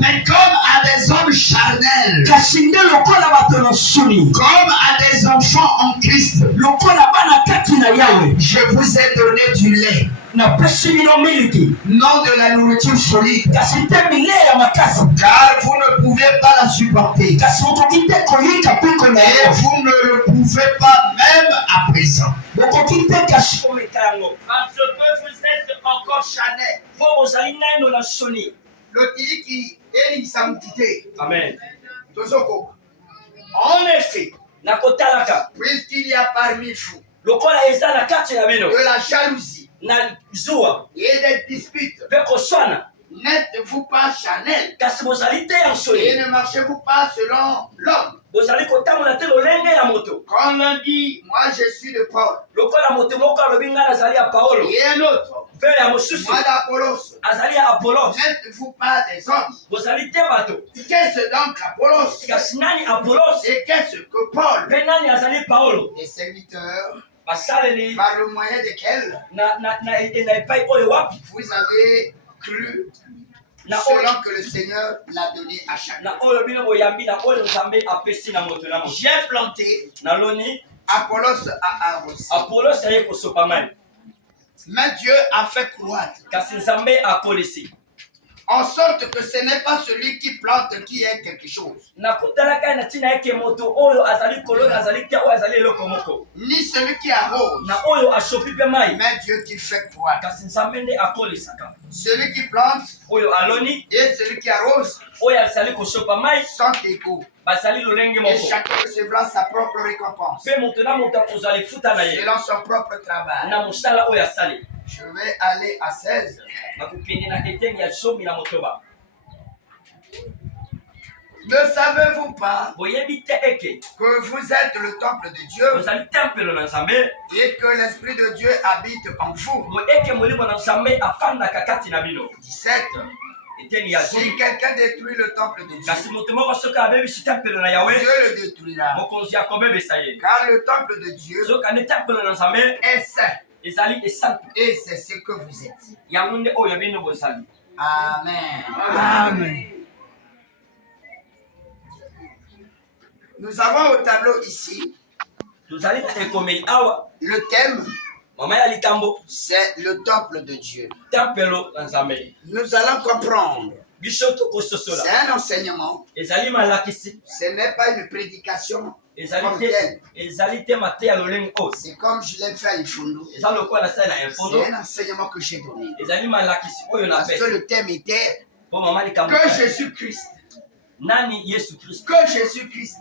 Mais comme à des hommes charnels, comme à des enfants en Christ, je vous ai donné du lait, non de la nourriture solide, car vous ne pouvez pas la supporter, et vous ne le pouvez pas même à présent, parce que vous êtes encore charnels. Amen. En effet, puisqu'il y a parmi vous de la jalousie et des disputes, n'êtes-vous pas charnels et ne marchez-vous pas selon l'homme? Quand l'un dit, moi je suis de Paul, et un autre, moi d'Apollos, n'êtes-vous pas des hommes? Qu'est-ce donc Apollos? Et qu'est-ce que Paul? Des serviteurs par le moyen desquels vous avez cru selon que le Seigneur l'a donné à chacun. J'ai planté, Apollos a arrosé, mais Dieu a fait croître, en sorte que ce n'est pas celui qui plante qui est quelque chose, ni celui qui arrose, mais Dieu qui fait croître. Celui qui plante et celui qui arrose sont égaux, et chacun recevra sa propre récompense selon son propre travail. Je vais aller à 16. Ne savez-vous pas que vous êtes le temple de Dieu et que l'Esprit de Dieu habite en vous? 17. Si quelqu'un détruit le temple de Dieu, Dieu le détruira. Car le temple de Dieu est saint. Et c'est ce que vous êtes. Amen. Amen. Nous avons au tableau ici le thème, c'est le temple de Dieu. Nous allons comprendre. C'est un enseignement. Ce n'est pas une prédication. C'est comme je l'ai fait à Ifundu. C'est un enseignement que j'ai donné. Parce que le thème était que Jésus-Christ. Que Jésus-Christ.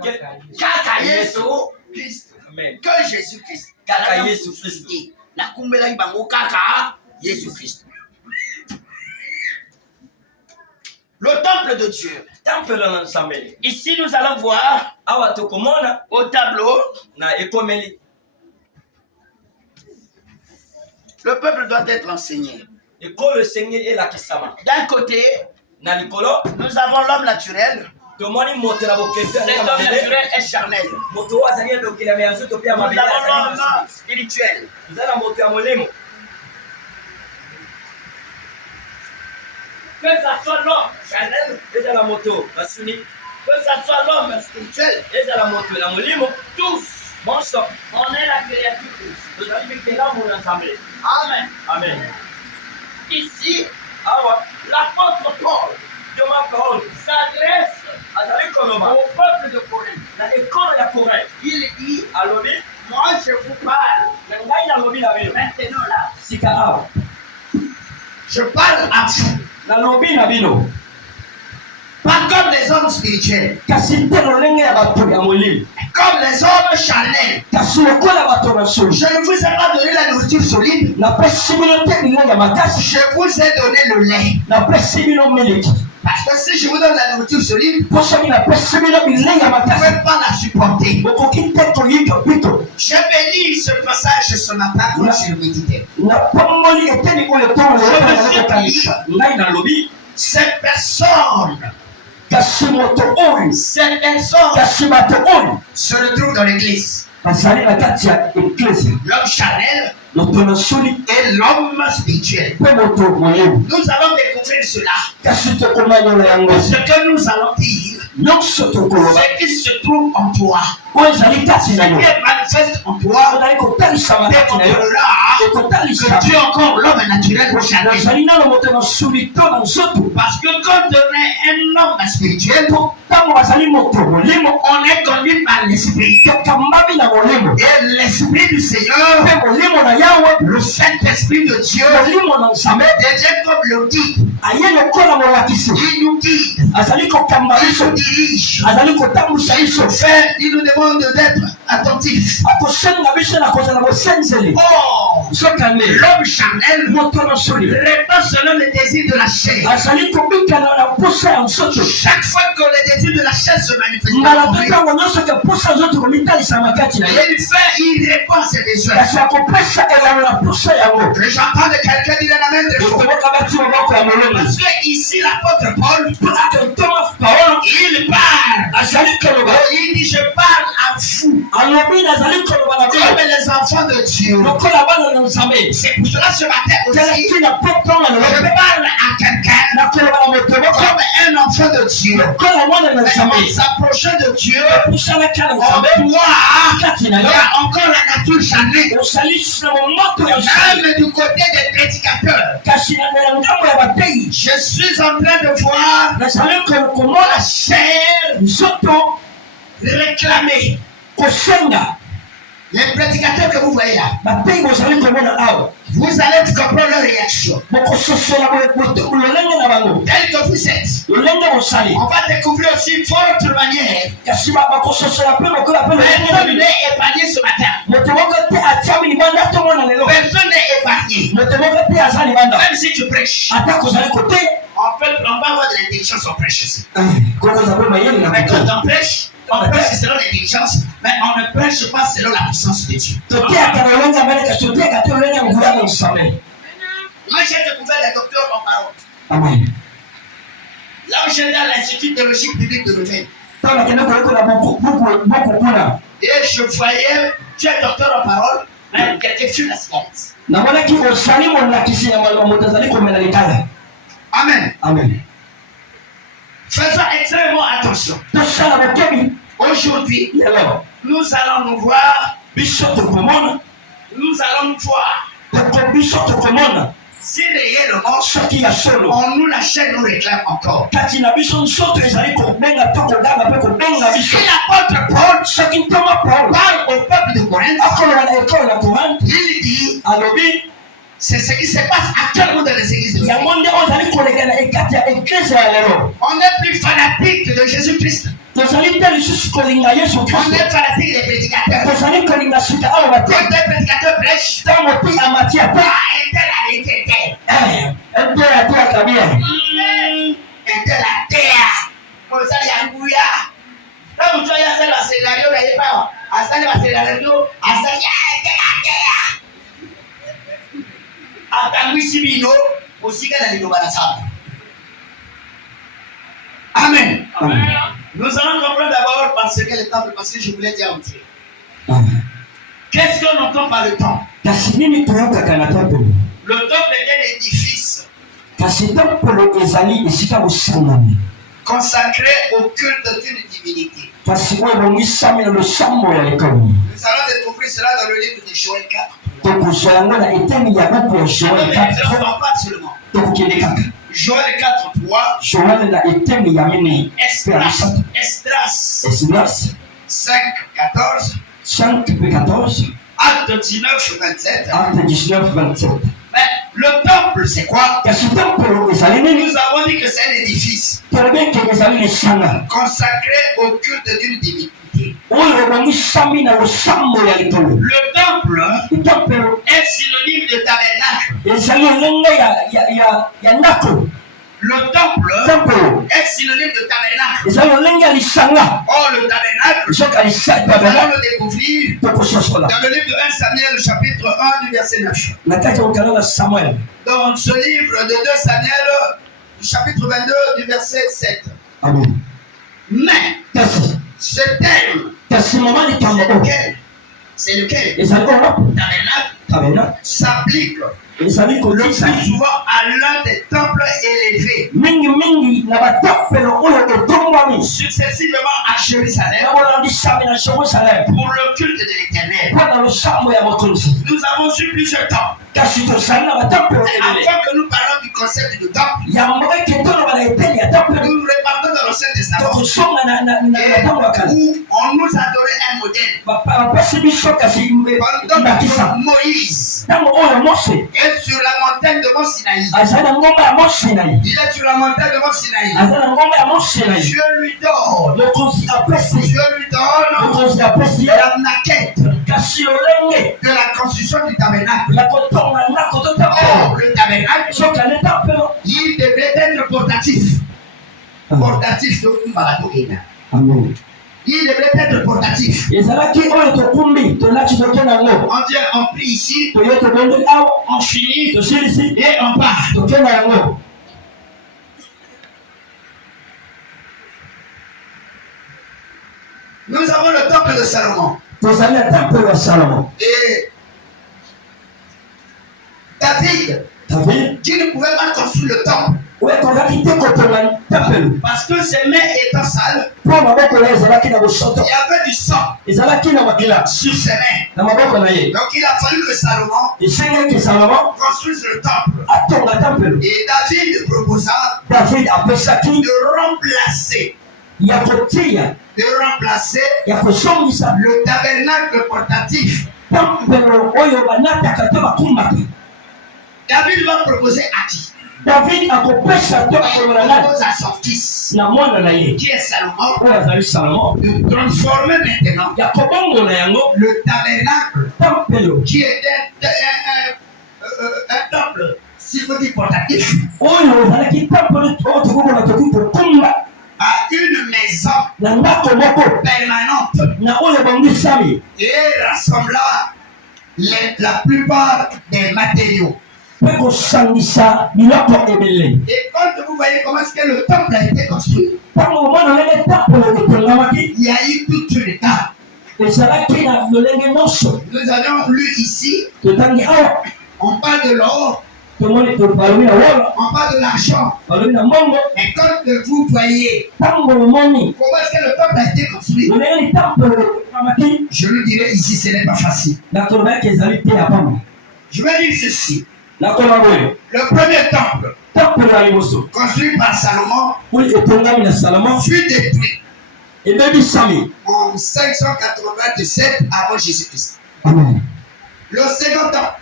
Kaka Jésus-Christ. Que Jésus-Christ. Kaka Jésus-Christ. La kumbela ibango kaka Jésus-Christ. Le temple de Dieu. Ici, nous allons voir au tableau. Le peuple doit être enseigné. D'un côté, nous avons l'homme naturel. Cet homme naturel est charnel. Nous avons l'homme spirituel. Que ça soit l'homme charnel, que ça soit l'homme spirituel, tous, on est la créature. Amen. Amen. Ici, l'apôtre Paul s'adresse au peuple de Corinthe. Il dit, moi je vous parle maintenant là. Je parle à vous. Pas comme les hommes spirituels, comme les hommes charnels. Je ne vous ai pas donné la nourriture solide. Je vous ai donné le lait. Parce que si je vous donne la nourriture solide, vous ne pouvez pas la supporter. J'ai béni ce passage ce matin quand je le méditais. Cette personne se retrouve dans l'église. L'homme charnel et l'homme spirituel. Nous allons découvrir cela. Ce que nous allons dire, ce qui se trouve en toi, ce qui est manifeste en toi, démontrera que tu es encore l'homme naturel au jamais. Parce que quand on est un homme spirituel, on est conduit par l'esprit. Et l'esprit du Seigneur, le Saint-Esprit de Dieu, devient comme le guide. Il nous guide. Il nous dirige. Il nous demande d'être attentifs. L'homme charnel répond selon les désirs de la chair. Chaque fois que les désirs de la chair se manifestent, il répond à ses besoins. J'entends de quelqu'un dire la même chose. Parce que ici, l'apôtre Paul, il parle. Il dit, je parle à vous. Comme les enfants de Dieu. C'est pour cela ce matin aussi, je parle à quelqu'un comme un enfant de Dieu. En s'approchant de Dieu, en toi, il y a encore la nature charnelle. Même du côté des prédicateurs, je suis en train de voir la chair réclamer. Les prédicateurs que vous voyez là, vous allez comprendre leur réaction. Tel que vous êtes, on va découvrir aussi une autre manière. Personne n'est épargné ce matin. Personne n'est épargné. Même si tu prêches, on va avoir de l'intelligence en prêche aussi. Mais quand on prêche selon l'intelligence, mais on ne prêche pas selon la puissance de Dieu. Moi, j'ai découvert des docteurs en parole. Amen. Là où j'étais à l'Institut théologique biblique de Louvain. Et je voyais, tu es docteur en parole, mais quelqu'un sur la cigarette. Amen. Amen. Faisons extrêmement attention. Aujourd'hui, nous allons nous voir. Nous allons nous voir. Si réellement, en nous la chair nous réclame encore. Si l'apôtre Paul parle au peuple de Corinthe, il dit, c'est ce qui se passe actuellement dans les églises de Dieu. On est plus fanatique de Jésus-Christ. On est fanatique des prédicateurs. Quand les prédicateurs prêchent, Amen. Amen. Nous allons comprendre d'abord parce que le temple, parce que je voulais dire entier. Qu'est-ce qu'on entend par le temple? Le temple est un édifice consacré au culte d'une divinité. Nous allons découvrir cela dans le livre de Joël 4. Joël 4.3. Esdras 5.14. Acte 19.27. Mais le temple, c'est quoi? Nous avons dit que c'est un édifice consacré au culte d'une divinité. Le temple est synonyme de tabernacle. Le temple est synonyme de tabernacle. Or, le tabernacle, nous allons le découvrir dans le livre de 1 Samuel, chapitre 1, du verset 9. Dans ce livre de 2 Samuel, chapitre 22, du verset 7. Amen. Mais, ce thème, c'est lequel? Tabernacle. s'applique le plus souvent à l'un des temples élevés successivement à Jérusalem pour le culte de l'Éternel. Nous avons eu plusieurs temples. Avant que nous parlons du concept de temple, nous repartons dans l'Ancien Testament où on nous adorait un modèle. Pendant Moïse est sur la montagne de Mont Sinaï. Il est sur la montagne de Mont Sinaï. Dieu lui donne la maquette de la construction du tabernacle. Or, le tabernacle, il devait être portatif. Amen. Il devrait être portatif. On prie ici, on finit et on part. Nous avons le temple de Salomon. Et David, qui ne pouvait pas construire le temple. Parce que ses mains étant sales, il y avait du sang sur ses mains. Donc il a fallu que Salomon construise le temple. Et David proposa de remplacer le tabernacle portatif. David va proposer à qui? David propose à son fils, qui est Salomon, de transformer maintenant le tabernacle, qui était un temple, si vous dites portatif, à une maison permanente et rassemblant la plupart des matériaux. Et quand vous voyez comment est-ce que le temple a été construit, il y a eu toute une étape. Nous avions lu ici, on parle de l'or, on parle de l'argent. Et quand vous voyez comment est-ce que le temple a été construit, je lui dirais ici, ce n'est pas facile. Je vais dire ceci. Le premier temple construit par Salomon fut détruit en 597 avant Jésus-Christ. Le second temple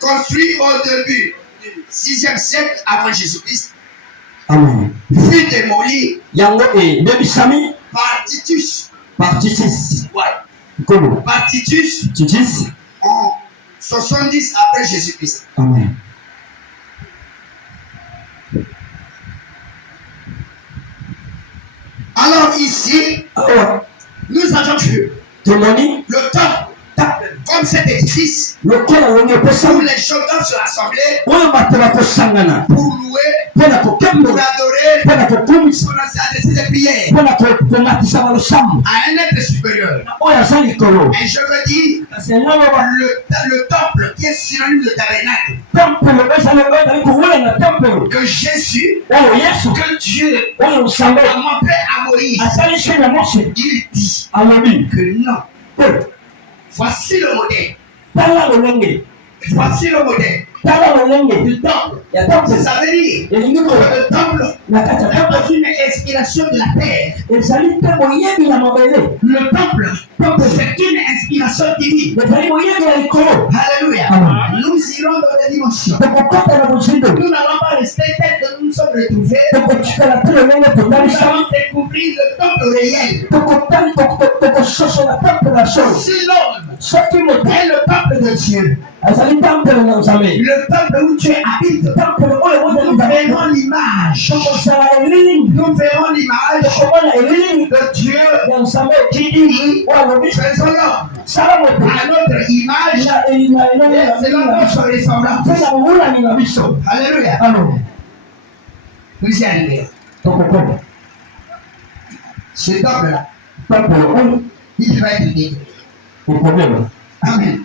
construit au début du 6e siècle avant Jésus-Christ fut démoli par Titus. En 70 après Jésus-Christ. Amen. Alors ici, nous avons vu le temple comme cet édifice où les gens doivent se rassembler pour louer, pour adorer, pour s'adresser des prières à un être supérieur. Et je veux dire, le temple qui est synonyme de tabernacle, que Jésus, que Dieu a montré à Moïse, il dit que non. Voici le modèle. Voici le modèle du temple. Ça veut dire que le temple n'est pas une inspiration de la terre. Le temple, c'est une inspiration divine. Alléluia. Nous irons dans les dimensions. Nous n'allons pas rester tel que nous nous sommes retrouvés. Nous allons découvrir le temple réel. Si l'homme est le temple de Dieu, le temple où Dieu habite, nous verrons l'image. Nous verrons l'image de Dieu qui dit, faisons l'homme à notre image et selon notre ressemblance. Alléluia. Nous y arrivons. Ce temple-là, il va être détruit. Amen.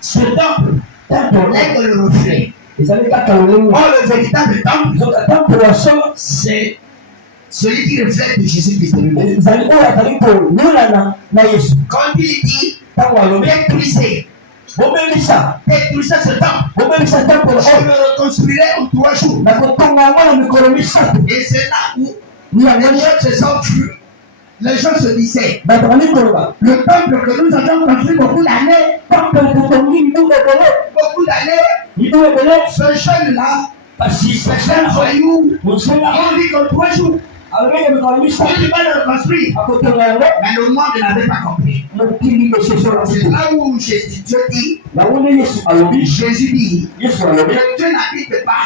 Ce temple n'est que le reflet. Or, le véritable temple, c'est celui qui reflète de Jésus-Christ. Quand il dit, détruisez ce temple, je le reconstruirai en 3 jours. Et c'est là où les gens se disaient, le temple que nous avons construit beaucoup d'années, ce jeune-là, ce jeune voyou, on dit qu'en 3 jours, on va le reconstruire. Mais le monde n'avait pas compris. C'est là où Jésus dit, Jésus dit, que Dieu n'habite pas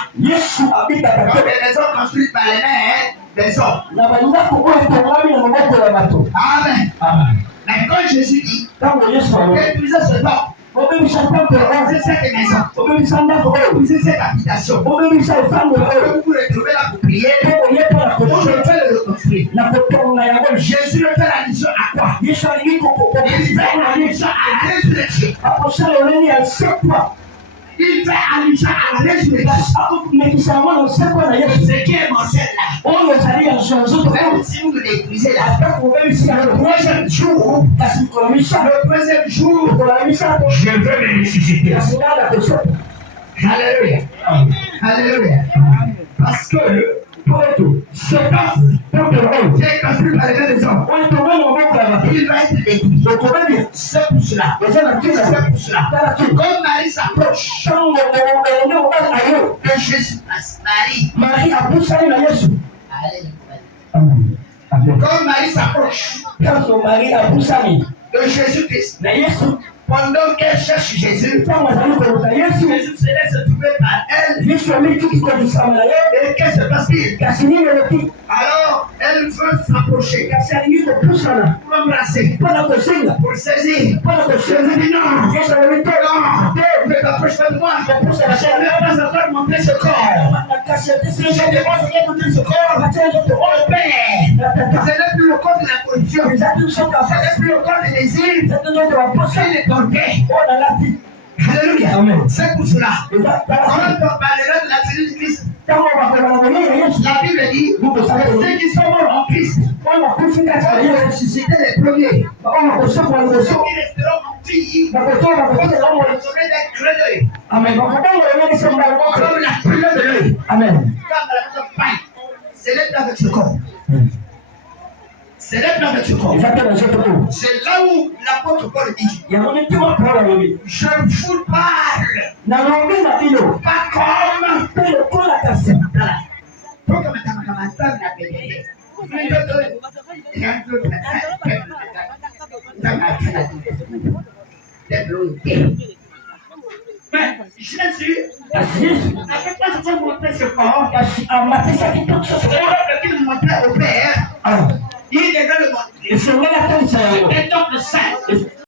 dans des maisons construites par les mains des hommes. Amen. Mais quand Jésus dit, détruisez ce temple, détruisez cette maison, détruisez cette habitation, vous vous retrouvez là pour prier, moi je vais le reconstruire. Jésus le fait allusion à quoi? Il fait allusion à la résurrection. Il fait allusion à la résurrection. Ce qui est mortel là, même si vous le détruisez là, le troisième jour, je veux me ressusciter. Alléluia. Alléluia. Parce que ce temple qui est construit par les mains des hommes, il va être détruit. C'est pour cela. Comme Marie s'approche de Jésus, Marie comme Marie s'approche de Jésus-Christ, pendant qu'elle cherche Jésus, Jésus se laisse trouver par elle. Et qu'est-ce qui se passe-t-il? Alors, elle veut s'approcher pour l'embrasser, pour saisir. Jésus dit non, ne t'approche pas de moi. Je ne vais pas encore montrer ce corps. Je demande de montrer ce corps au Père. Ce n'est plus le corps de la corruption. Ce n'est plus le corps des désirs. C'est le orgueil. Alléluia. C'est pour cela. Quand on parlera de la venue du Christ, la Bible dit ceux qui sont morts en Christ vont ressusciter les premiers. Ceux qui resteront en vie vont recevoir des creux d'œil. Comme la couleur de l'œil. Comme la paille. Célèbre avec ce corps. Célèbre avec ce corps. C'est là où l'apôtre Paul dit, je vous parle pas comme mais Jésus n'avait pas encore montré ce corps.